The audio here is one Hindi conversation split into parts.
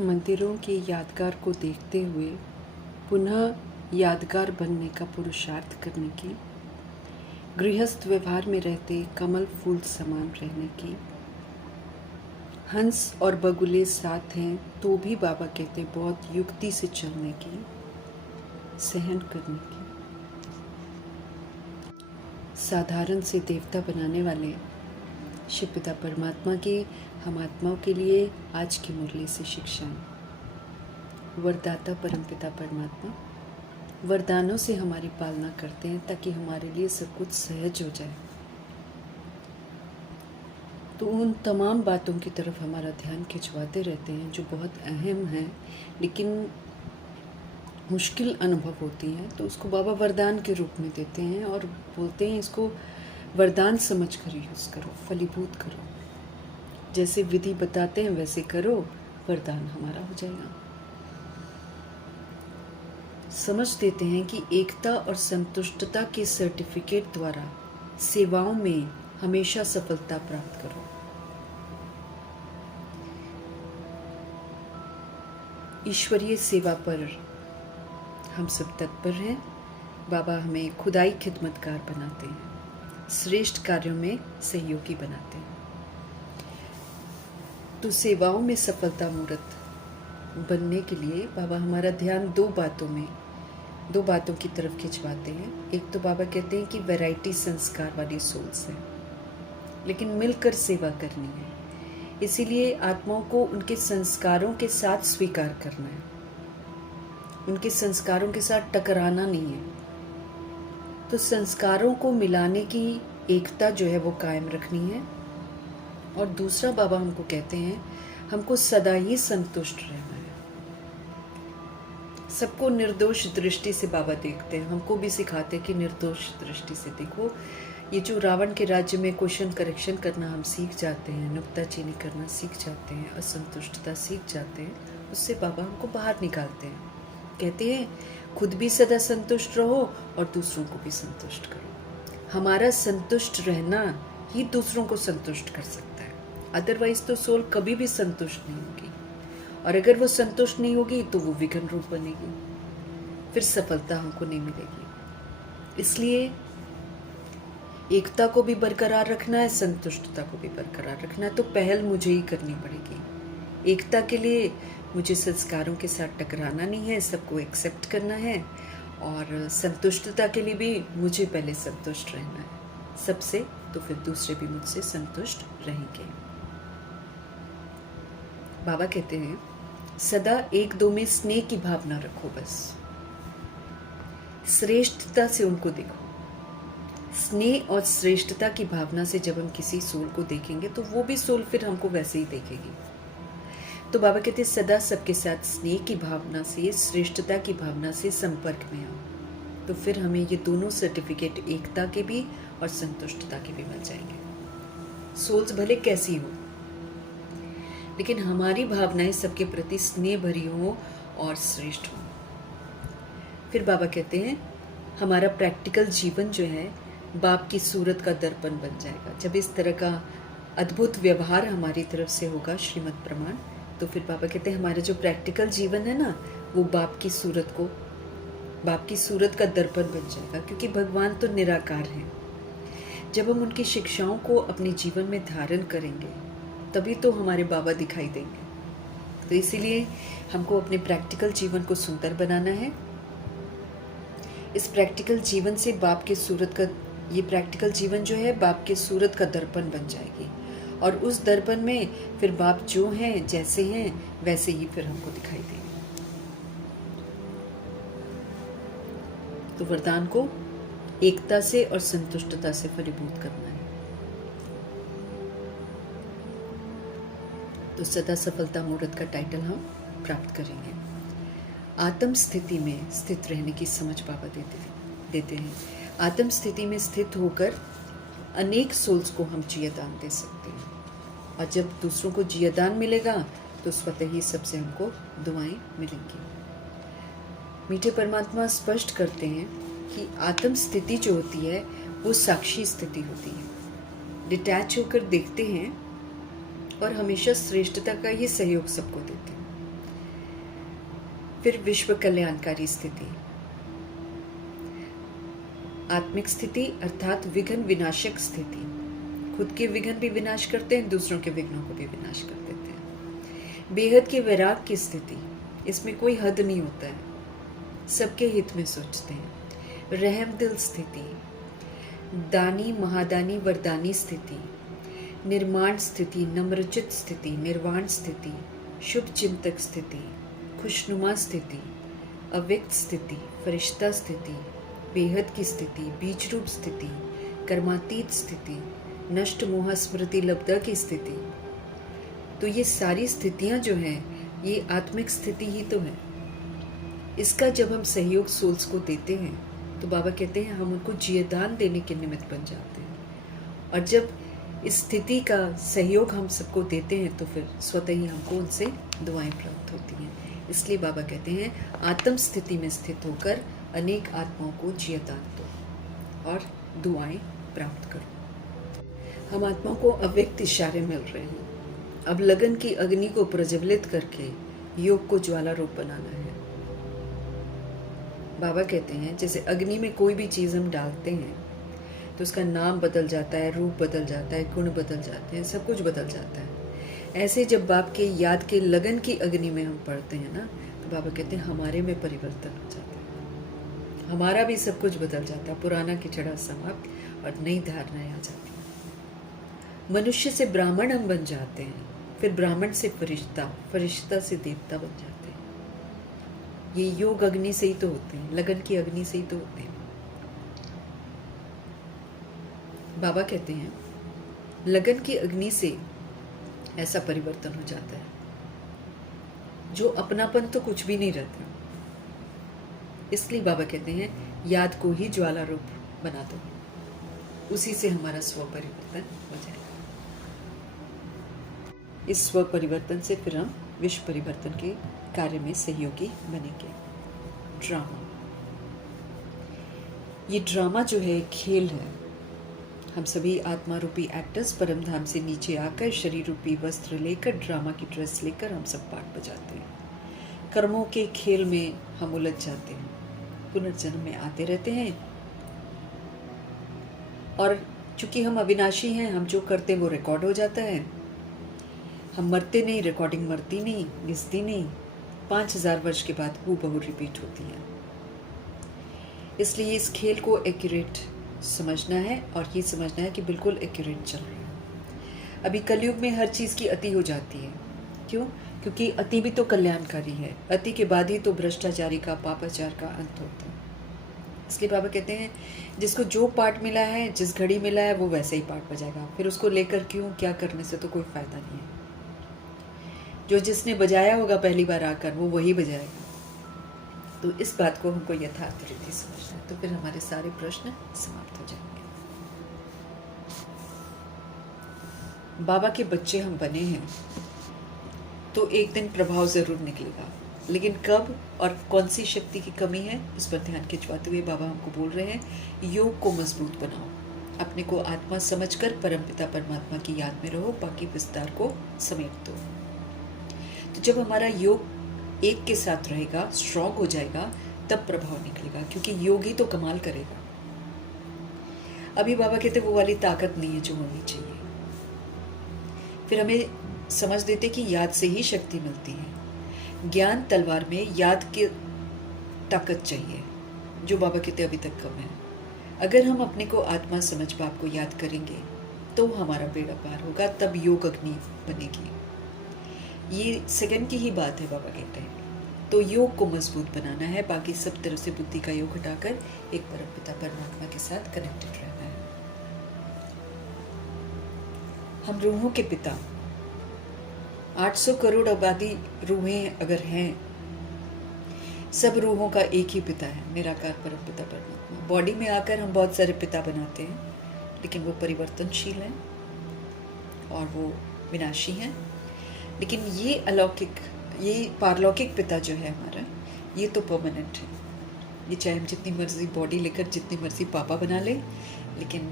मंदिरों के यादगार को देखते हुए पुनः यादगार बनने का पुरुषार्थ करने की, गृहस्थ व्यवहार में रहते कमल फूल समान रहने की, हंस और बगुले साथ हैं तो भी बाबा कहते बहुत युक्ति से चलने की, सहन करने की, साधारण से देवता बनाने वाले शिव पिता परमात्मा की हम आत्माओं के लिए आज की मुरली से शिक्षाएं। वरदाता परमपिता परमात्मा वरदानों से हमारी पालना करते हैं ताकि हमारे लिए सब कुछ सहज हो जाए। तो उन तमाम बातों की तरफ हमारा ध्यान खिंचवाते रहते हैं जो बहुत अहम हैं लेकिन मुश्किल अनुभव होती हैं, तो उसको बाबा वरदान के रूप में देते हैं और बोलते हैं इसको वरदान समझ कर यूज़ करो, फलीभूत करो। जैसे विधि बताते हैं वैसे करो, वरदान हमारा हो जाएगा। समझ देते हैं कि एकता और संतुष्टता के सर्टिफिकेट द्वारा सेवाओं में हमेशा सफलता प्राप्त करो। ईश्वरीय सेवा पर हम सब तत्पर हैं। बाबा हमें खुदाई खिदमतकार बनाते हैं, श्रेष्ठ कार्यों में सहयोगी बनाते हैं। तो सेवाओं में सफलता मूर्त बनने के लिए बाबा हमारा ध्यान दो बातों की तरफ खिंचवाते हैं। एक तो बाबा कहते हैं कि वैरायटी संस्कार वाली सोल्स है, लेकिन मिलकर सेवा करनी है। इसीलिए आत्माओं को उनके संस्कारों के साथ स्वीकार करना है, उनके संस्कारों के साथ टकराना नहीं है। तो संस्कारों को मिलाने की एकता जो है वो कायम रखनी है। और दूसरा बाबा हमको कहते हैं हमको सदा ही संतुष्ट रहना है। सबको निर्दोष दृष्टि से बाबा देखते हैं, हमको भी सिखाते हैं कि निर्दोष दृष्टि से देखो। ये जो रावण के राज्य में क्वेश्चन करेक्शन करना हम सीख जाते हैं, नुक्ताचीनी करना सीख जाते हैं, असंतुष्टता सीख जाते हैं, उससे बाबा हमको बाहर निकालते हैं। कहते हैं खुद भी सदा संतुष्ट रहो और दूसरों को भी संतुष्ट करो। हमारा संतुष्ट रहना ही दूसरों को संतुष्ट कर सकता है, अदरवाइज तो सोल कभी भी संतुष्ट नहीं होगी। और अगर वो संतुष्ट नहीं होगी तो वो विघ्न रूप बनेगी, फिर सफलता हमको नहीं मिलेगी। इसलिए एकता को भी बरकरार रखना है, संतुष्टता को भी बरकरार रखना है। तो पहल मुझे ही करनी पड़ेगी। एकता के लिए मुझे संस्कारों के साथ टकराना नहीं है, सबको एक्सेप्ट करना है। और संतुष्टता के लिए भी मुझे पहले संतुष्ट रहना है सबसे, तो फिर दूसरे भी मुझसे संतुष्ट रहेंगे। बाबा कहते हैं सदा एक दो में स्नेह की भावना रखो, बस श्रेष्ठता से उनको देखो। स्नेह और श्रेष्ठता की भावना से जब हम किसी सोल को देखेंगे तो वो भी सोल फिर हमको वैसे ही देखेगी। तो बाबा कहते हैं सदा सबके साथ स्नेह की भावना से, श्रेष्ठता की भावना से संपर्क में आओ, तो फिर हमें ये दोनों सर्टिफिकेट एकता के भी और संतुष्टता के भी मिल जाएंगे। सोल्स भले कैसी हो, लेकिन हमारी भावनाएं सबके प्रति स्नेह भरी हो और श्रेष्ठ हो। फिर बाबा कहते हैं हमारा प्रैक्टिकल जीवन जो है बाप की सूरत का दर्पण बन जाएगा। जब इस तरह का अद्भुत व्यवहार हमारी तरफ से होगा श्रीमद् प्रमाण, तो फिर बाबा कहते हैं हमारा जो प्रैक्टिकल जीवन है ना, वो बाप की सूरत का दर्पण बन जाएगा। क्योंकि भगवान तो निराकार हैं। जब हम उनकी शिक्षाओं को अपने जीवन में धारण करेंगे तभी तो हमारे बाबा दिखाई देंगे। तो इसीलिए हमको अपने प्रैक्टिकल जीवन को सुंदर बनाना है। इस प्रैक्टिकल जीवन से बाप के सूरत का, ये प्रैक्टिकल जीवन जो है बाप के सूरत का दर्पण बन जाएगी। और उस दर्पण में फिर बाप जो हैं, जैसे हैं वैसे ही फिर हमको दिखाई देंगे। तो वरदान को एकता से और संतुष्टता से फलीभूत करना है। तो सदा सफलता मूर्त का टाइटल हम प्राप्त करेंगे। आत्म स्थिति में स्थित रहने की समझ बाबा देते हैं। आत्म स्थिति में स्थित होकर अनेक सोल्स को हम जियादान दे सकते हैं। और जब दूसरों को जियादान मिलेगा तो स्वतः ही सबसे हमको दुआएं मिलेंगी। मीठे परमात्मा स्पष्ट करते हैं कि आत्म स्थिति जो होती है वो साक्षी स्थिति होती है। डिटैच होकर देखते हैं और हमेशा श्रेष्ठता का ही सहयोग सबको देते हैं। फिर विश्व कल्याणकारी स्थिति, आत्मिक स्थिति अर्थात विघ्न विनाशक स्थिति। खुद के विघ्न भी विनाश करते हैं, दूसरों के विघ्नों को भी विनाश कर देते हैं। बेहद के वैराग की स्थिति, इसमें कोई हद नहीं होता है, सबके हित में सोचते हैं। रहम दिल स्थिति, दानी महादानी वरदानी स्थिति, निर्माण स्थिति, नम्रचित स्थिति, निर्वाण स्थिति, शुभ चिंतक स्थिति, खुशनुमा स्थिति, अव्यक्त स्थिति, फरिश्ता स्थिति, बेहद की स्थिति, बीज रूप स्थिति, कर्मातीत स्थिति, नष्ट मोह स्मृति लब्धा की स्थिति। तो ये सारी स्थितियां जो हैं ये आत्मिक स्थिति ही तो है। इसका जब हम सहयोग सोल्स को देते हैं तो बाबा कहते हैं हम उनको जियदान देने के निमित्त बन जाते हैं। और जब इस स्थिति का सहयोग हम सबको देते हैं तो फिर स्वतः ही हमको उनसे दुआएं प्राप्त होती हैं। इसलिए बाबा कहते हैं आत्म स्थिति में स्थित होकर अनेक आत्माओं को जियदान दो और दुआएं प्राप्त करो। हम आत्माओं को अव्यक्त इशारे मिल रहे हैं। अब लगन की अग्नि को प्रज्वलित करके योग को ज्वाला रूप बनाना है। बाबा कहते हैं जैसे अग्नि में कोई भी चीज़ हम डालते हैं तो उसका नाम बदल जाता है, रूप बदल जाता है, गुण बदल जाते हैं, सब कुछ बदल जाता है। ऐसे जब बाप के याद के लगन की अग्नि में हम पढ़ते हैं ना तो बाबा कहते हैं हमारे में परिवर्तन हो जाता है, हमारा भी सब कुछ बदल जाता है। पुराना किचड़ा समाप्त और नई धारणाएं आ जाती हैं। मनुष्य से ब्राह्मण हम बन जाते हैं, फिर ब्राह्मण से फरिश्ता, फरिश्ता से देवता बन जाते हैं। ये योग अग्नि से ही तो होते हैं, लगन की अग्नि से ही तो होते हैं। बाबा कहते हैं लगन की अग्नि से ऐसा परिवर्तन हो जाता है जो अपनापन तो कुछ भी नहीं रहता। इसलिए बाबा कहते हैं याद को ही ज्वाला रूप बना दो, उसी से हमारा स्व परिवर्तन हो जाएगा। इस स्व परिवर्तन से फिर हम विश्व परिवर्तन के कार्य में सहयोगी बनेंगे। ड्रामा, ये ड्रामा जो है खेल है। हम सभी आत्मा रूपी एक्टर्स परम धाम से नीचे आकर शरीर रूपी वस्त्र लेकर ड्रामा की ड्रेस लेकर हम सब पाठ बजाते हैं। कर्मों के खेल में हम उलझ जाते हैं, पुनर्जन्म में आते रहते हैं। और चूंकि हम अविनाशी हैं, हम जो करते हैं वो रिकॉर्ड हो जाता है। हम मरते नहीं, रिकॉर्डिंग मरती नहीं, घिसती नहीं। 5000 वर्ष के बाद हूबहू रिपीट होती है। इसलिए इस खेल को एक्यूरेट समझना है और ये समझना है कि बिल्कुल एक्यूरेट चल रहा है। अभी कलयुग में हर चीज़ की अति हो जाती है। क्यों? क्योंकि अति भी तो कल्याणकारी है। अति के बाद ही तो भ्रष्टाचारी का, पापाचार का अंत होता है। इसलिए बाबा कहते हैं जिसको जो पाठ मिला है, जिस घड़ी मिला है, वो वैसे ही पाठ बजाएगा। फिर उसको लेकर क्यों क्या करने से तो कोई फ़ायदा नहीं है। जो जिसने बजाया होगा पहली बार आकर वो वही बजाएगा। तो इस बात को हमको यथार्थ रीति समझना है, तो फिर हमारे सारे प्रश्न समाप्त हो जाएंगे। बाबा के बच्चे हम बने हैं तो एक दिन प्रभाव जरूर निकलेगा, लेकिन कब और कौन सी शक्ति की कमी है इस पर ध्यान खिंचवाते हुए बाबा हमको बोल रहे हैं योग को मजबूत बनाओ, अपने को आत्मा समझकर परमपिता परमात्मा की याद में रहो, बाकी विस्तार को समेट दो। तो जब हमारा योग एक के साथ रहेगा, स्ट्रॉन्ग हो जाएगा, तब प्रभाव निकलेगा, क्योंकि योग ही तो कमाल करेगा। अभी बाबा कहते वो वाली ताकत नहीं है जो होनी चाहिए। फिर हमें समझ देते कि याद से ही शक्ति मिलती है। ज्ञान तलवार में याद की ताकत चाहिए, जो बाबा कहते अभी तक कम है। अगर हम अपने को आत्मा समझ बाप को याद करेंगे तो हमारा बेड़ा पार होगा, तब योग अग्नि बनेगी। ये सेकंड की ही बात है। बाबा कहते हैं तो योग को मजबूत बनाना है, बाकी सब तरह से बुद्धि का योग हटाकर एक परमपिता परमात्मा के साथ कनेक्टेड रहना है। हम रूहों के पिता, 800 करोड़ आबादी रूहें अगर हैं, सब रूहों का एक ही पिता है, निराकार परमपिता परमात्मा। बॉडी में आकर हम बहुत सारे पिता बनाते हैं, लेकिन वो परिवर्तनशील हैं और वो विनाशी हैं। लेकिन ये अलौकिक, ये पारलौकिक पिता जो है हमारा, ये तो परमानेंट है। ये चाहे हम जितनी मर्जी बॉडी लेकर जितनी मर्जी पापा बना ले, लेकिन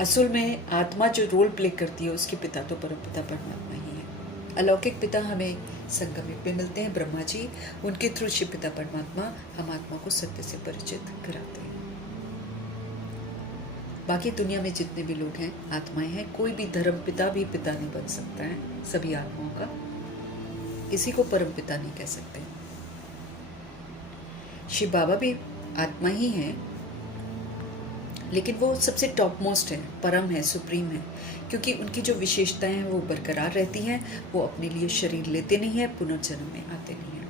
असल में आत्मा जो रोल प्ले करती है उसके पिता तो परमपिता परमात्मा ही है। अलौकिक पिता हमें संगम युग में मिलते हैं, ब्रह्मा जी। उनके थ्रू शिव पिता परमात्मा हम आत्मा को सत्य से परिचित कराते हैं। बाकी दुनिया में जितने भी लोग हैं आत्माएं हैं। कोई भी धर्म पिता भी पिता नहीं बन सकता है सभी आत्माओं का। किसी को परम पिता नहीं कह सकते। शिव बाबा भी आत्मा ही हैं, लेकिन वो सबसे टॉप मोस्ट है, परम है, सुप्रीम है, क्योंकि उनकी जो विशेषताएं हैं वो बरकरार रहती हैं। वो अपने लिए शरीर लेते नहीं हैं, पुनर्जन्म में आते नहीं हैं,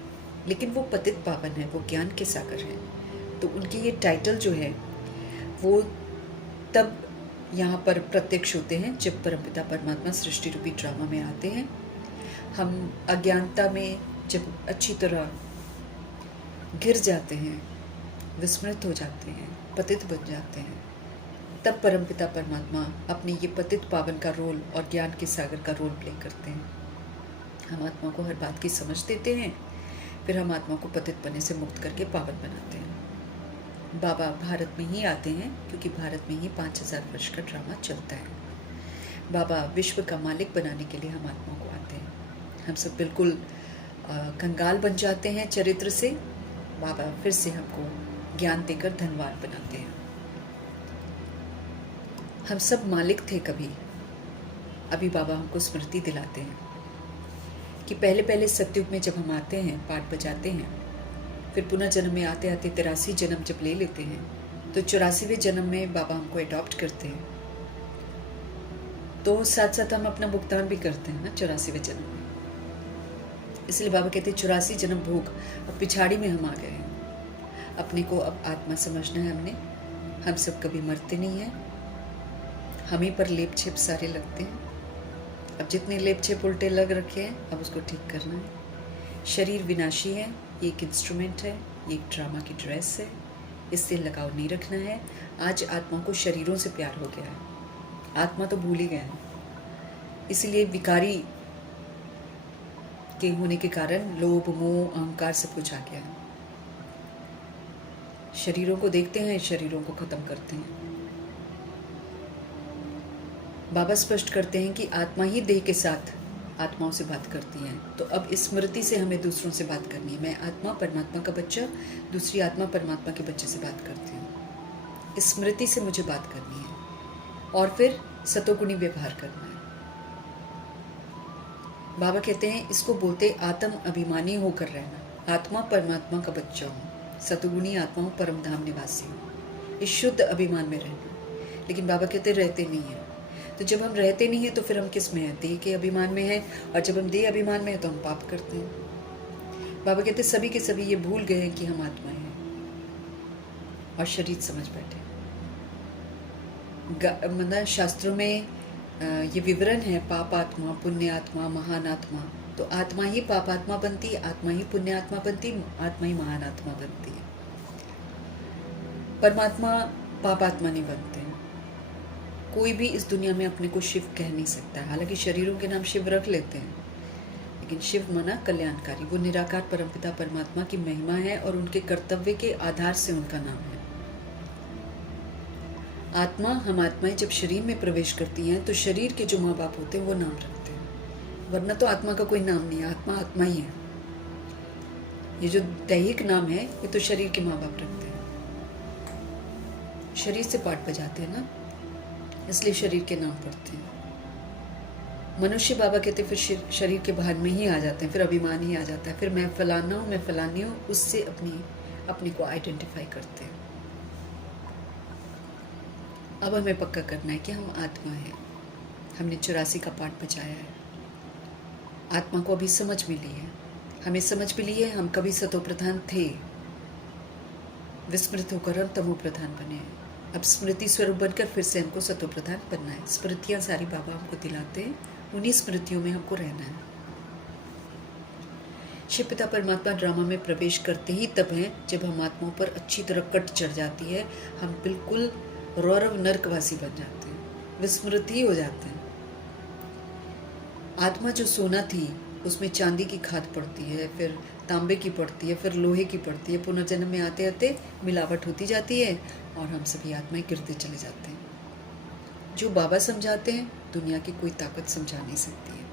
लेकिन वो पतित पावन है, वो ज्ञान के सागर हैं। तो उनकी ये टाइटल जो है वो तब यहाँ पर प्रत्यक्ष होते हैं जब परमपिता परमात्मा सृष्टि रूपी ड्रामा में आते हैं। हम अज्ञानता में जब अच्छी तरह गिर जाते हैं, विस्मृत हो जाते हैं, पतित बन जाते हैं, तब परमपिता परमात्मा अपने ये पतित पावन का रोल और ज्ञान के सागर का रोल प्ले करते हैं। हम आत्मा को हर बात की समझ देते हैं, फिर हम आत्मा को पतित पने से मुक्त करके पावन बनाते हैं। बाबा भारत में ही आते हैं क्योंकि भारत में ही 5000 वर्ष का ड्रामा चलता है। बाबा विश्व का मालिक बनाने के लिए हम आत्मा को आते हैं। हम सब बिल्कुल कंगाल बन जाते हैं चरित्र से। बाबा फिर से हमको ज्ञान देकर धनवान बनाते हैं। हम सब मालिक थे कभी, अभी बाबा हमको स्मृति दिलाते हैं कि पहले पहले सतयुग में जब हम आते हैं, पाठ बजाते हैं, फिर पुनर्जन्म में आते आते 83 जन्म जब ले लेते हैं, तो 84वें जन्म में बाबा हमको अडॉप्ट करते हैं। तो साथ साथ हम अपना भुगतान भी करते हैं ना 84वें जन्म में। इसलिए बाबा कहते हैं 84 जन्म भोग, अब पिछाड़ी में हम आ गए हैं। अपने को अब आत्मा समझना है हमने। हम सब कभी मरते नहीं हैं, हम ही पर लेप छेप सारे लगते हैं। अब जितने लेप छेप उल्टे लग रखे हैं अब उसको ठीक करना है। शरीर विनाशी है, ये एक इंस्ट्रूमेंट है, ये एक ड्रामा की ड्रेस है, इससे लगाव नहीं रखना है। आज आत्मा को शरीरों से प्यार हो गया है, आत्मा तो भूल ही गए हैं। इसलिए विकारी के होने के कारण लोभ मोह अहंकार सब कुछ आ गया है। शरीरों को देखते हैं, शरीरों को खत्म करते हैं। बाबा स्पष्ट करते हैं कि आत्मा ही देह के साथ आत्माओं से बात करती हैं। तो अब इस स्मृति से हमें दूसरों से बात करनी है। मैं आत्मा परमात्मा का बच्चा दूसरी आत्मा परमात्मा के बच्चे से बात करती हूँ। इस स्मृति से मुझे बात करनी है और फिर सतोगुणी व्यवहार करना है। बाबा कहते हैं इसको बोलते आत्म अभिमानी होकर रहना। आत्मा परमात्मा का बच्चा हूँ, सतोगुणी आत्मा हूँ, परम धाम निवासी हूँ, इस शुद्ध अभिमान में रहना। लेकिन बाबा कहते रहते नहीं हैं। तो जब हम रहते नहीं हैं तो फिर हम किस में हैं? देह के अभिमान में हैं, और जब हम देह अभिमान में हैं तो हम पाप करते हैं। बाबा कहते सभी के सभी ये भूल गए हैं कि हम आत्मा हैं और शरीर समझ बैठे। मतलब शास्त्रों में ये विवरण है, पाप आत्मा, पुण्य आत्मा, महान आत्मा। तो आत्मा ही पाप आत्मा बनती है, आत्मा ही पुण्य आत्मा बनती है, आत्मा ही महान आत्मा बनती है। परमात्मा पाप आत्मा नहीं बनते हैं। कोई भी इस दुनिया में अपने को शिव कह नहीं सकता है। हालांकि शरीरों के नाम शिव रख लेते हैं, लेकिन शिव मना कल्याणकारी। वो निराकार परमपिता परमात्मा की महिमा है और उनके कर्तव्य के आधार से उनका नाम है। आत्मा, हम आत्माएं जब शरीर में प्रवेश करती हैं तो शरीर के जो माँ बाप होते हैं वो नाम रखते हैं, वरना तो आत्मा का कोई नाम नहीं है। आत्मा आत्मा ही है। ये जो दैहिक नाम है ये तो शरीर के माँ बाप रखते हैं। शरीर से पाठ बजाते हैं ना, इसलिए शरीर के नाम पड़ते हैं। मनुष्य बाबा कहते हैं फिर शरीर के भान में ही आ जाते हैं, फिर अभिमान ही आ जाता है, फिर मैं फलाना हूँ, मैं फलानी हूँ, उससे अपने को आइडेंटिफाई करते हैं। अब हमें पक्का करना है कि हम आत्मा हैं। हमने 84 का पाठ बजाया है। आत्मा को अभी समझ मिली है, हमें समझ मिली है हम कभी सतो प्रधान थे, विस्मृत होकर हम तमो प्रधान बने हैं। अब स्मृति स्वरूप बनकर फिर से हमको सतो प्रधान बनना है। स्मृतियाँ सारी बाबा हमको दिलाते हैं, उन्हीं स्मृतियों में हमको रहना है। शिव पिता परमात्मा ड्रामा में प्रवेश करते ही तब है जब हम आत्माओं पर अच्छी तरह कट चढ़ जाती है। हम बिल्कुल रौरव नरकवासी बन जाते हैं, विस्मृत ही हो जाते हैं। आत्मा जो सोना थी उसमें चांदी की खाद पड़ती है, फिर तांबे की पड़ती है, फिर लोहे की पड़ती है। पुनर्जन्म में आते आते मिलावट होती जाती है और हम सभी आत्माएं गिरते चले जाते हैं। जो बाबा समझाते हैं दुनिया की कोई ताकत समझा नहीं सकती है।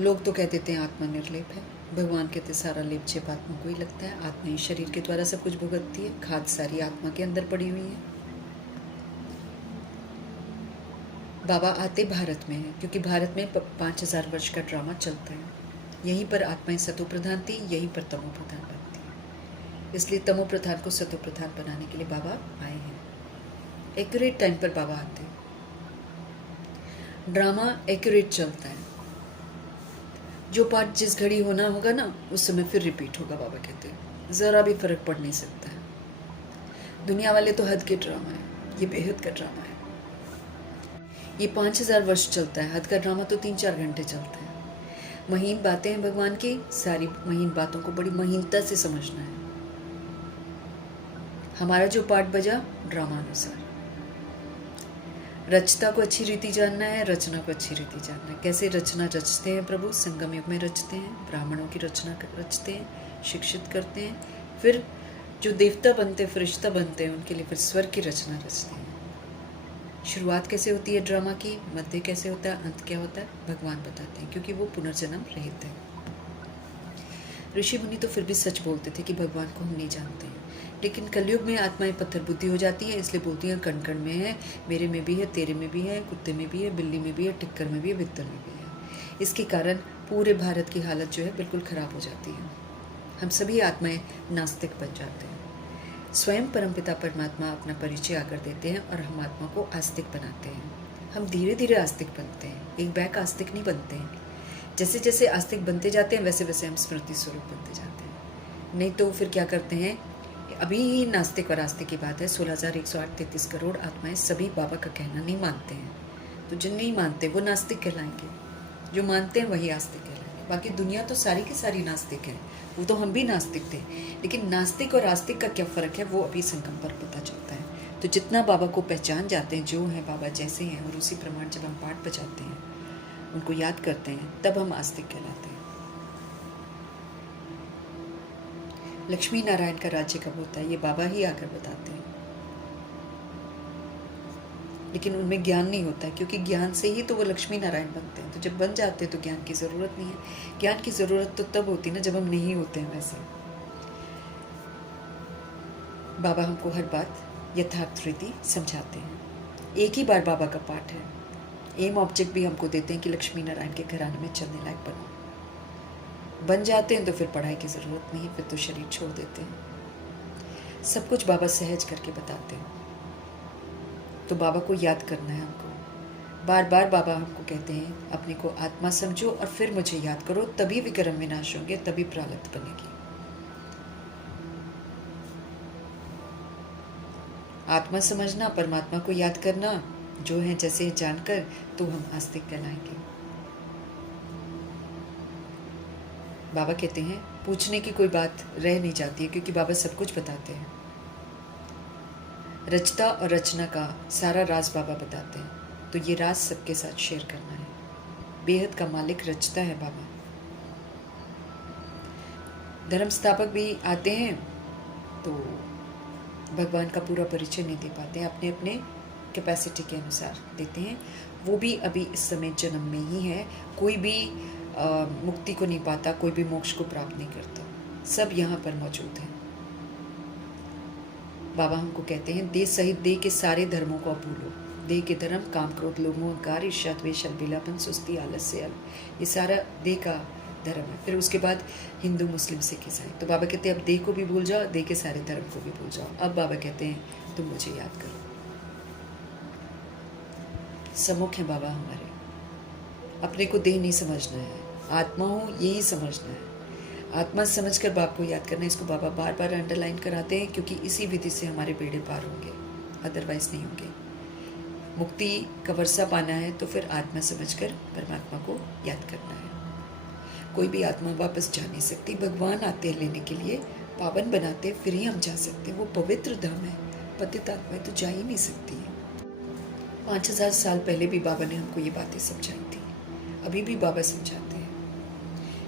लोग तो कह देते हैं आत्मा निर्लेप है, भगवान कहते सारा लेप छेप आत्मा को ही लगता है, आत्मा ही शरीर के द्वारा सब कुछ भुगतती है, खाद सारी आत्मा के अंदर पड़ी हुई है। बाबा आते भारत में है क्योंकि भारत में 5000 वर्ष का ड्रामा चलता है। यहीं पर आत्माएं सतो प्रधान थी, यहीं पर तमो प्रधान बनती है, इसलिए तमो प्रधान को सतो प्रधान बनाने के लिए बाबा आए हैं। एक्यूरेट टाइम पर बाबा आते हैं, ड्रामा एक्यूरेट चलता है। जो पार्ट जिस घड़ी होना होगा ना उस समय फिर रिपीट होगा, बाबा कहते हैं ज़रा भी फर्क पड़ नहीं सकता है। दुनिया वाले तो हद के ड्रामा है, ये बेहद का ड्रामा है। ये 5000 वर्ष चलता है, हद का ड्रामा तो 3-4 घंटे चलता है। महीन बातें हैं भगवान की, सारी महीन बातों को बड़ी महीनता से समझना है। हमारा जो पार्ट बजा ड्रामा अनुसार, रचता को अच्छी रीति जानना है, रचना को अच्छी रीति जानना है। कैसे रचना रचते हैं प्रभु, संगम युग में रचते हैं, ब्राह्मणों की रचना रचते हैं, शिक्षित करते हैं, फिर जो देवता बनते हैं, फरिश्ता बनते हैं, उनके लिए फिर स्वर्ग की रचना रचते हैं। शुरुआत कैसे होती है ड्रामा की, मध्य कैसे होता है, अंत क्या होता है, भगवान बताते हैं, क्योंकि वो पुनर्जन्म रहित है। ऋषि मुनि तो फिर भी सच बोलते थे कि भगवान को हम नहीं जानते हैं, लेकिन कलयुग में आत्माएं पत्थर बुद्धि हो जाती है, इसलिए बोलती हैं कण कण में है, मेरे में भी है, तेरे में भी है, कुत्ते में भी है, बिल्ली में भी है, टिक्कर में भी है, बित्तर में भी है। इसके कारण पूरे भारत की हालत जो है बिल्कुल ख़राब हो जाती है। हम सभी आत्माएं नास्तिक बन जाते हैं। स्वयं परमपिता परमात्मा अपना परिचय आकर देते हैं और हम आत्मा को आस्तिक बनाते हैं। हम धीरे धीरे आस्तिक बनते हैं, एक बैक आस्तिक नहीं बनते हैं। जैसे जैसे आस्तिक बनते जाते हैं वैसे वैसे हम स्मृति स्वरूप बनते जाते हैं। नहीं तो फिर क्या करते हैं, अभी ही नास्तिक और आस्तिक की बात है, 16,108-33 करोड़ आत्माएं सभी बाबा का कहना नहीं मानते हैं। तो जिन नहीं मानते वो नास्तिक कहलाएंगे, जो मानते हैं वही आस्तिक कहलाएंगे। बाकी दुनिया तो सारी की सारी नास्तिक है, वो तो हम भी नास्तिक थे, लेकिन नास्तिक और आस्तिक का क्या फ़र्क है वो अभी संगम पर पता चलता है। तो जितना बाबा को पहचान जाते हैं, जो हैं बाबा जैसे हैं, और उसी प्रमाण जब हम पाठ बजाते हैं, उनको याद करते हैं, तब हम आस्तिक कहलाते हैं। लक्ष्मी नारायण का राज्य कब होता है ये बाबा ही आकर बताते हैं, लेकिन उनमें ज्ञान नहीं होता है, क्योंकि ज्ञान से ही तो वो लक्ष्मी नारायण बनते हैं। तो जब बन जाते हैं तो ज्ञान की ज़रूरत नहीं है। ज्ञान की ज़रूरत तो तब होती है ना जब हम नहीं होते हैं। वैसे बाबा हमको हर बात यथार्थ रीति समझाते हैं। एक ही बार बाबा का पाठ है, एम ऑब्जेक्ट भी हमको देते हैं कि लक्ष्मी नारायण के घराने में चलने लायक बनो। बन जाते हैं तो फिर पढ़ाई की ज़रूरत नहीं, फिर तो शरीर छोड़ देते हैं। सब कुछ बाबा सहज करके बताते हैं। तो बाबा को याद करना है हमको। बार बार बाबा हमको कहते हैं अपने को आत्मा समझो और फिर मुझे याद करो, तभी विक्रम विनाश होंगे, तभी प्रारब्ध बनेगी। आत्मा समझना, परमात्मा को याद करना, जो है जैसे जानकर, तो हम आस्तिक कहलाएंगे। बाबा कहते हैं पूछने की कोई बात रह नहीं जाती है, क्योंकि बाबा सब कुछ बताते हैं। रचता और रचना का सारा राज बाबा बताते हैं, तो ये राज सबके साथ शेयर करना है। बेहद का मालिक रचता है बाबा। धर्म स्थापक भी आते हैं तो भगवान का पूरा परिचय नहीं दे पाते हैं, अपने अपने कैपेसिटी के अनुसार देते हैं। वो भी अभी इस समय जन्म में ही है। कोई भी मुक्ति को नहीं पाता, कोई भी मोक्ष को प्राप्त नहीं करता, सब यहाँ पर मौजूद हैं। बाबा हमको कहते हैं देह सहित देह के सारे धर्मों को भूलो। देह के धर्म काम, क्रोध, लोभ, मोह, अहंकार, ईर्ष्या, द्वेष, अलबेलापन, सुस्ती, आलस्य, ये सारा देह का धर्म है। फिर उसके बाद हिंदू, मुस्लिम, सिख, ईसाई। तो बाबा कहते हैं अब देह को भी भूल जाओ, देह के सारे धर्म को भी भूल जाओ। अब बाबा कहते हैं तुम मुझे याद करो। सम्मुख है बाबा हमारे। अपने को देह नहीं समझना है, आत्मा हूँ यही समझना है। आत्मा समझकर बाप को याद करना है। इसको बाबा बार बार अंडरलाइन कराते हैं, क्योंकि इसी विधि से हमारे बेड़े पार होंगे, अदरवाइज नहीं होंगे। मुक्ति का वर्षा पाना है तो फिर आत्मा समझकर परमात्मा को याद करना है। कोई भी आत्मा वापस जा नहीं सकती। भगवान आते हैं लेने के लिए, पावन बनाते फिर ही हम जा सकते हैं। वो पवित्र धाम है, पतित आत्माएं तो जा ही नहीं सकती है। 5000 साल पहले भी बाबा ने हमको ये बातें समझाई थी, अभी भी बाबा समझाते हैं।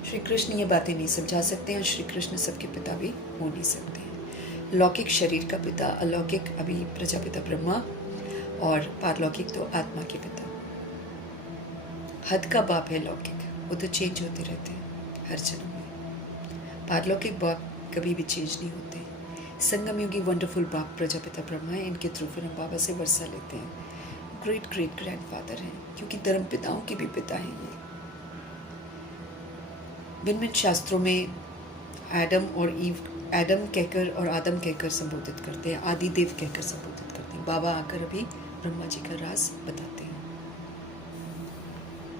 श्री कृष्ण ये बातें नहीं समझा सकते हैं, श्री कृष्ण सबके पिता भी हो नहीं सकते हैं। लौकिक शरीर का पिता, अलौकिक अभी प्रजापिता ब्रह्मा, और पारलौकिक तो आत्मा के पिता। हद का बाप है लौकिक, वो तो चेंज होते रहते हैं हर जन्म में। पारलौकिक बाप कभी भी चेंज नहीं होते। संगम युगी वंडरफुल बाप प्रजापिता ब्रह्मा है, इनके थ्रू फिर हम बाबा से वर्षा लेते हैं। ग्रेट ग्रेट ग्रैंडफादर हैं, क्योंकि धर्म पिताओं के भी पिता हैं ये। भिन्न भिन्न शास्त्रों में एडम कहकर और आदम कहकर संबोधित करते हैं, आदि देव कहकर संबोधित करते हैं। बाबा आकर अभी ब्रह्मा जी का राज बताते हैं।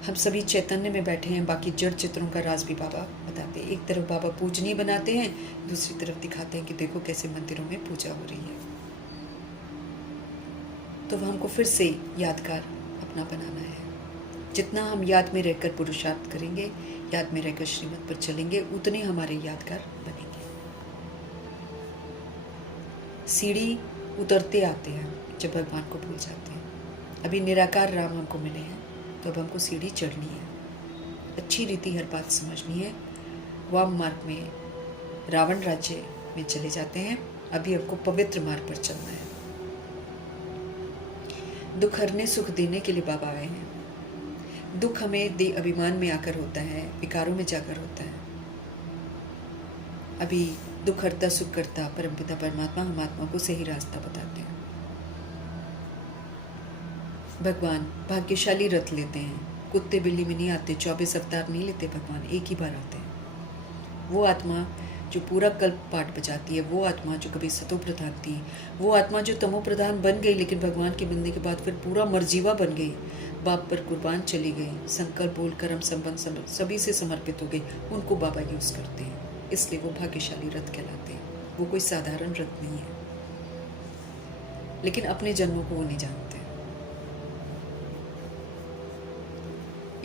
हम सभी चैतन्य में बैठे हैं, बाकी जड़ चित्रों का राज भी बाबा बताते हैं। एक तरफ बाबा पूजनीय बनाते हैं, दूसरी तरफ दिखाते हैं कि देखो कैसे मंदिरों में पूजा हो रही है। तो वह हमको फिर से यादगार अपना बनाना है। जितना हम याद में रहकर पुरुषार्थ करेंगे, याद में रहकर श्रीमत पर चलेंगे, उतने हमारे यादगार बनेंगे। सीढ़ी उतरते आते हैं जब भगवान को भूल जाते हैं। अभी निराकार राम हमको मिले हैं, तो अब हमको सीढ़ी चढ़नी है। अच्छी रीति हर बात समझनी है। वाम मार्ग में रावण राज्य में चले जाते हैं, अभी हमको पवित्र मार्ग पर चलना है। दुख हरने सुख देने के लिए बाबा आए हैं। दुख हमें दे अभिमान में आकर होता है, विकारों में जाकर होता है। अभी दुख हरता सुख करता परमपिता परमात्मा हम आत्मा को सही रास्ता बताते हैं। भगवान भाग्यशाली रथ लेते हैं, कुत्ते बिल्ली में नहीं आते, 24 अवतार नहीं लेते भगवान, एक ही बार आते हैं। वो आत्मा जो पूरा कल्प पाठ बजाती है, वो आत्मा जो कभी सतो प्रधान थी, वो आत्मा जो तमो प्रधान बन गई लेकिन भगवान के मिलने के बाद फिर पूरा मर्जीवा बन गई, बाप पर कुर्बान चली गई, संकल्प बोल कर्म संबंध सभी से समर्पित हो गई, उनको बाबा यूज करते हैं। इसलिए वो भाग्यशाली रथ कहलाते हैं। वो कोई साधारण रथ नहीं है, लेकिन अपने जन्मों को वो नहीं जानते।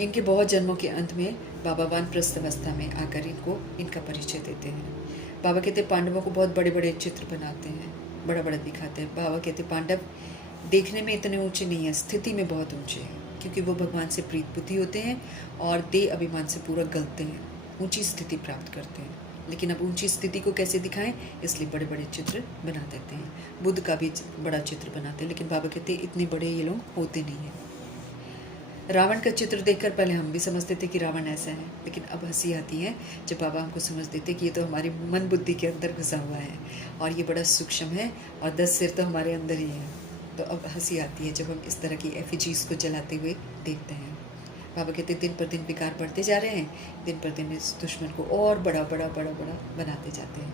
इनके बहुत जन्मों के अंत में बाबा वानप्रस्थ अवस्था में आकर इनको इनका परिचय देते हैं। बाबा कहते पांडवों को बहुत बड़े बड़े चित्र बनाते हैं, बड़ा बड़ा दिखाते हैं। बाबा कहते पांडव देखने में इतने ऊंचे नहीं है, स्थिति में बहुत ऊंचे हैं, क्योंकि वो भगवान से प्रीत बुद्धि होते हैं और देह अभिमान से पूरा गलते हैं, ऊंची स्थिति प्राप्त करते हैं। लेकिन अब ऊंची स्थिति को कैसे दिखाएं, इसलिए बड़े बड़े चित्र बना देते हैं। बुद्ध का भी बड़ा चित्र बनाते हैं, लेकिन बाबा कहते इतने बड़े ये लोग होते नहीं हैं। रावण का चित्र देखकर पहले हम भी समझते थे कि रावण ऐसा है, लेकिन अब हंसी आती है जब बाबा हमको समझ देते कि ये तो हमारी मन बुद्धि के अंदर घुसा हुआ है और ये बड़ा सूक्ष्म है और 10 सिर तो हमारे अंदर ही है। तो अब हंसी आती है जब हम इस तरह की एफिजीज को जलाते हुए देखते हैं। बाबा कहते दिन पर दिन विकार बढ़ते जा रहे हैं, दिन पर दिन इस दुश्मन को और बड़ा बड़ा बड़ा बड़ा बनाते जाते हैं।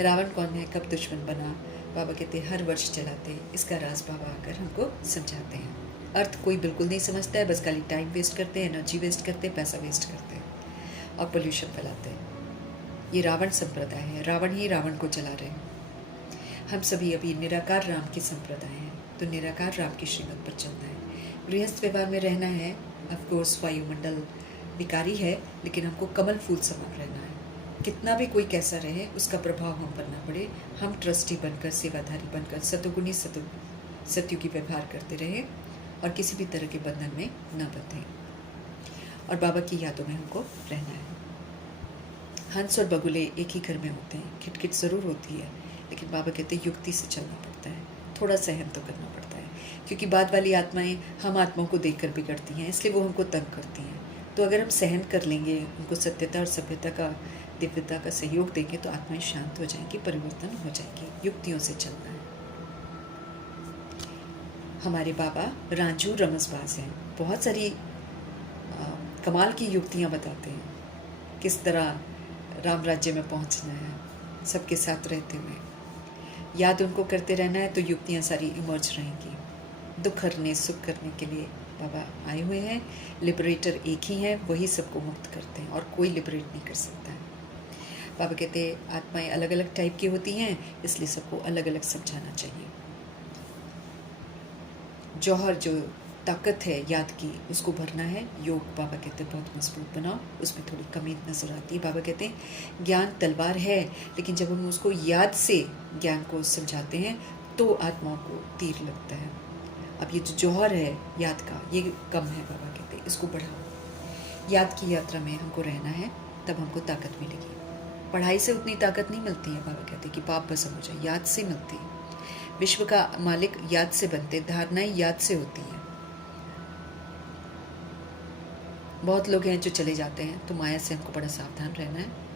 रावण कौन है, कब दुश्मन बना, बाबा कहते हर वर्ष जलाते हैं। इसका राज बाबा आकर हमको समझाते हैं। अर्थ कोई बिल्कुल नहीं समझता है, बस खाली टाइम वेस्ट करते हैं, एनर्जी वेस्ट करते हैं, पैसा वेस्ट करते हैं और पोल्यूशन फैलाते हैं। ये रावण संप्रदाय है, रावण ही रावण को जला रहे हैं। हम सभी अभी निराकार राम की संप्रदाय हैं, तो निराकार राम की श्रीमत पर चलना है। गृहस्थ व्यवहार में रहना है। ऑफकोर्स वायुमंडल विकारी है, लेकिन हमको कमल फूल समान रहना है। कितना भी कोई कैसा रहे, उसका प्रभाव हम पर ना पड़े। हम ट्रस्टी बनकर, सेवाधारी बनकर, सतुगुणी सत्युगी व्यवहार करते रहे और किसी भी तरह के बंधन में न बंधें। और बाबा की यादों में हमको रहना है। हंस और बगुले एक ही घर में होते हैं, खिटखिट ज़रूर होती है, लेकिन बाबा कहते हैं युक्ति से चलना पड़ता है, थोड़ा सहन तो करना पड़ता है, क्योंकि बाद वाली आत्माएं हम आत्माओं को देखकर बिगड़ती हैं, इसलिए वो हमको तंग करती हैं। तो अगर हम सहन कर लेंगे, उनको सत्यता और सभ्यता का, दिव्यता का सहयोग देंगे, तो आत्माएं शांत हो जाएंगी, परिवर्तन हो जाएंगी। युक्तियों से चलना है। हमारे बाबा रांझू रमसबाज हैं, बहुत सारी कमाल की युक्तियाँ बताते हैं, किस तरह राम राज्य में पहुँचना है सबके साथ रहते हुए। याद उनको करते रहना है तो युक्तियाँ सारी इमर्ज रहेंगी। दुख हरने सुख करने के लिए बाबा आए हुए हैं। लिबरेटर एक ही हैं, वही सबको मुक्त करते हैं और कोई लिबरेट नहीं कर सकता है। बाबा कहते हैं आत्माएं अलग अलग टाइप की होती हैं, इसलिए सबको अलग अलग समझाना चाहिए। जौहर जो ताकत है याद की, उसको भरना है। योग बाबा कहते हैं बहुत मजबूत बनाओ, उसमें थोड़ी कमी नजर आती है। बाबा कहते हैं ज्ञान तलवार है, लेकिन जब हम उसको याद से ज्ञान को समझाते हैं तो आत्माओं को तीर लगता है। अब ये जो जौहर है याद का, ये कम है। बाबा कहते हैं इसको बढ़ाओ। याद की यात्रा में हमको रहना है, तब हमको ताकत मिलेगी। पढ़ाई से उतनी ताकत नहीं मिलती है। बाबा कहते हैं कि पाप भस्म हो जाए, याद से मिलती है। विश्व का मालिक याद से बनते, धारणाएं याद से होती हैं। बहुत लोग हैं जो चले जाते हैं, तो माया से हमको बड़ा सावधान रहना है।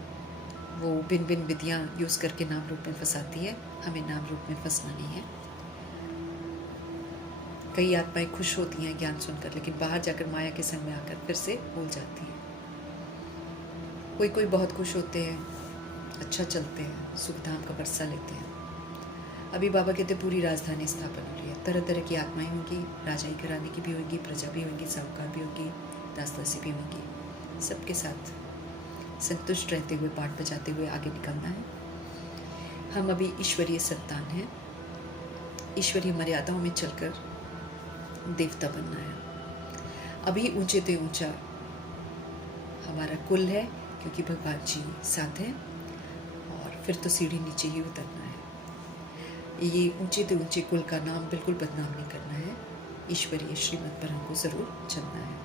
वो भिन्न भिन्न विधियाँ यूज़ करके नाम रूप में फंसाती है, हमें नाम रूप में फंसना नहीं है। कई आत्माएं खुश होती हैं ज्ञान सुनकर, लेकिन बाहर जाकर माया के संग में आकर फिर से भूल जाती हैं। कोई कोई बहुत खुश होते हैं, अच्छा चलते हैं, सुख धाम का बरसा लेते हैं। अभी बाबा कहते पूरी राजधानी स्थापन हो रही है, तरह तरह की आत्माएं होंगी, राजाई घराने की भी होंगी, प्रजा भी होंगी, साहूकार भी होंगी, दासदासी भी होंगी। सबके साथ संतुष्ट रहते हुए, पाठ बजाते हुए आगे निकलना है। हम अभी ईश्वरीय संतान हैं, ईश्वरीय मर्यादाओं में चलकर देवता बनना है। अभी ऊंचे से ऊंचा हमारा कुल है, क्योंकि भगवान जी साथ हैं, और फिर तो सीढ़ी नीचे ही उतरना है। ये ऊंचे से ऊंचे कुल का नाम बिल्कुल बदनाम नहीं करना है, ईश्वरीय श्रीमत पर हमको ज़रूर चलना है।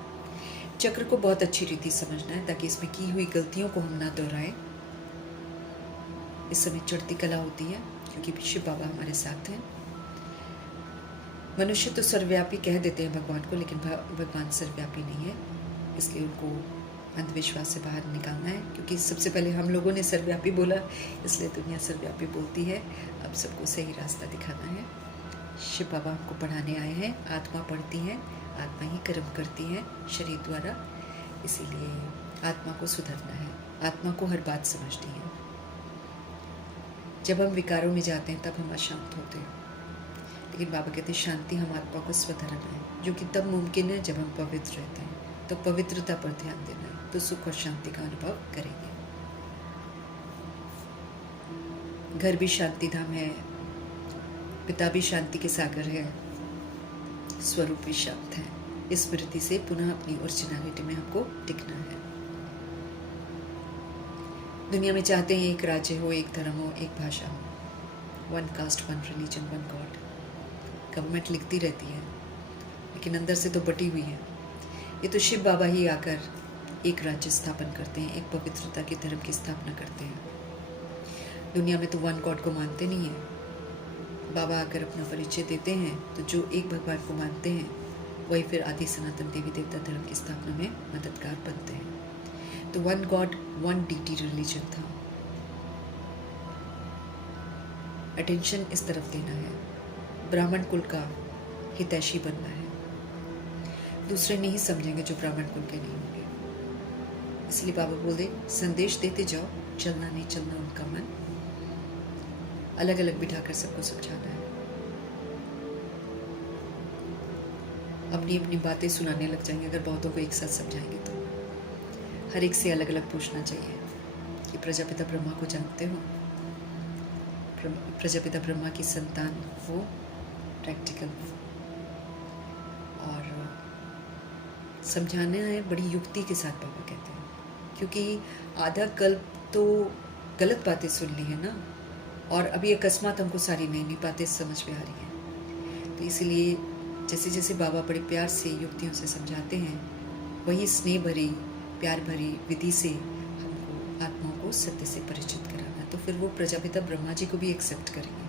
चक्र को बहुत अच्छी रीति समझना है, ताकि इसमें की हुई गलतियों को हम ना दोहराएं। इस समय चढ़ती कला होती है, क्योंकि शिव बाबा हमारे साथ हैं। मनुष्य तो सर्वव्यापी कह देते हैं भगवान को, लेकिन भगवान सर्वव्यापी नहीं है, इसलिए उनको अंधविश्वास से बाहर निकालना है। क्योंकि सबसे पहले हम लोगों ने सर्वव्यापी बोला, इसलिए दुनिया सर्वव्यापी बोलती है। अब सबको सही रास्ता दिखाना है। शिव बाबा हमको पढ़ाने आए हैं। आत्मा पढ़ती है, आत्मा ही कर्म करती है शरीर द्वारा, इसीलिए आत्मा को सुधरना है। आत्मा को हर बात समझनी है। जब हम विकारों में जाते हैं तब हम अशांत होते हैं, लेकिन बाबा कहते हैं शांति हम आत्मा को स्वधर्म है, जो कि तब मुमकिन है जब हम पवित्र रहते हैं। तो पवित्रता पर ध्यान देना है, तो सुख और शांति का अनुभव करेंगे। घर भी शांति धाम है, पिता भी शांति के सागर है, स्वरूप भी शांत है। इस स्मृति से पुनः अपनी ओरिजिनलिटी में हमको टिकना है। दुनिया में चाहते हैं एक राज्य हो, एक धर्म हो, एक भाषा हो, one cast, one religion, one God. Government लिखती रहती है, लेकिन अंदर से तो बटी हुई है। ये तो शिव बाबा ही आकर एक राज्य स्थापन करते हैं, एक पवित्रता के धर्म की स्थापना करते हैं। दुनिया में तो वन गॉड को मानते नहीं है। बाबा आकर अपना परिचय देते हैं, तो जो एक भगवान को मानते हैं वही फिर आदि सनातन देवी देवता धर्म की स्थापना में मददगार बनते हैं। तो one god, one deity religion था। अटेंशन इस तरफ देना है, ब्राह्मण कुल का हितैषी बनना है। दूसरे नहीं समझेंगे जो ब्राह्मण कुल के नहीं होंगे। इसलिए बाबा बोले संदेश देते जाओ, चलना नहीं चलना उनका मन। अलग अलग बिठाकर सबको समझाना है। अपनी अपनी बातें सुनाने लग जाएंगे अगर बहुतों को एक साथ समझाएंगे तो। हर एक से अलग अलग पूछना चाहिए कि प्रजापिता ब्रह्मा को जानते हो? प्रजापिता ब्रह्मा की संतान हो प्रैक्टिकल में। और समझाना है बड़ी युक्ति के साथ बाबा कहते हैं, क्योंकि आधा कल्प तो गलत बातें सुन ली है ना, और अभी अकस्मात हमको सारी नई नई बातें समझ में आ रही हैं। तो इसीलिए जैसे जैसे बाबा बड़े प्यार से युक्तियों से समझाते हैं, वही स्नेह भरी प्यार भरी विधि से हमको आत्माओं को सत्य से परिचित कराना। तो फिर वो प्रजापिता ब्रह्मा जी को भी एक्सेप्ट करेंगे।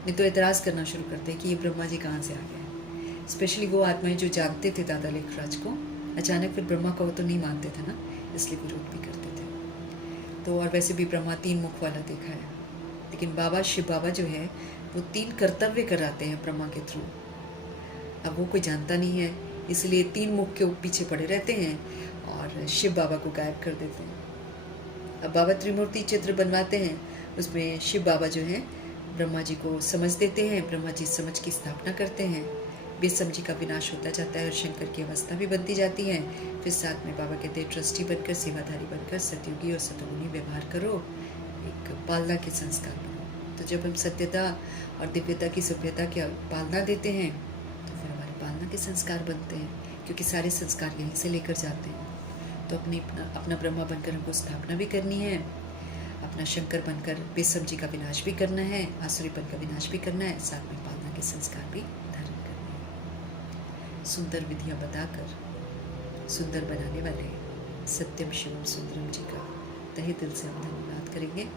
नहीं तो एतराज़ करना शुरू करते हैं कि ये ब्रह्मा जी कहाँ से आ गए। स्पेशली वो आत्माएं जो जानते थे दादा लेखराज को, अचानक फिर ब्रह्मा को तो नहीं मानते थे ना, इसलिए विरोध भी करते थे। तो और वैसे भी ब्रह्मा 3 मुख वाला देखा है, लेकिन बाबा शिव बाबा जो है वो 3 कर्तव्य कराते हैं ब्रह्मा के थ्रू। अब वो कोई जानता नहीं है, इसलिए 3 मुख के पीछे पड़े रहते हैं और शिव बाबा को गायब कर देते हैं। अब बाबा त्रिमूर्ति चित्र बनवाते हैं, उसमें शिव बाबा जो है ब्रह्मा जी को समझ देते हैं, ब्रह्मा जी समझ की स्थापना करते हैं, बेसमझी का विनाश होता जाता है और शंकर की अवस्था भी बनती जाती है। फिर साथ में बाबा कहते हैं ट्रस्टी बनकर, सेवाधारी बनकर सतयुगी और सतगुणी व्यवहार करो, एक पालना के संस्कार बनो। तो जब हम सत्यता और दिव्यता की सभ्यता की पालना देते हैं तो फिर हमारे पालना के संस्कार बनते हैं, क्योंकि सारे संस्कार यहीं से लेकर जाते हैं। तो अपना ब्रह्मा बनकर हमको स्थापना भी करनी है, अपना शंकर बनकर बेसमझी का विनाश भी करना है, आसुरीपन का विनाश भी करना है, साथ में पालना के संस्कार भी धारण करने हैं। सुंदर विधियाँ बताकर सुंदर बनाने वाले सत्यम शिवम सुंदरम जी का तहे दिल से हम धन्यवाद करेंगे।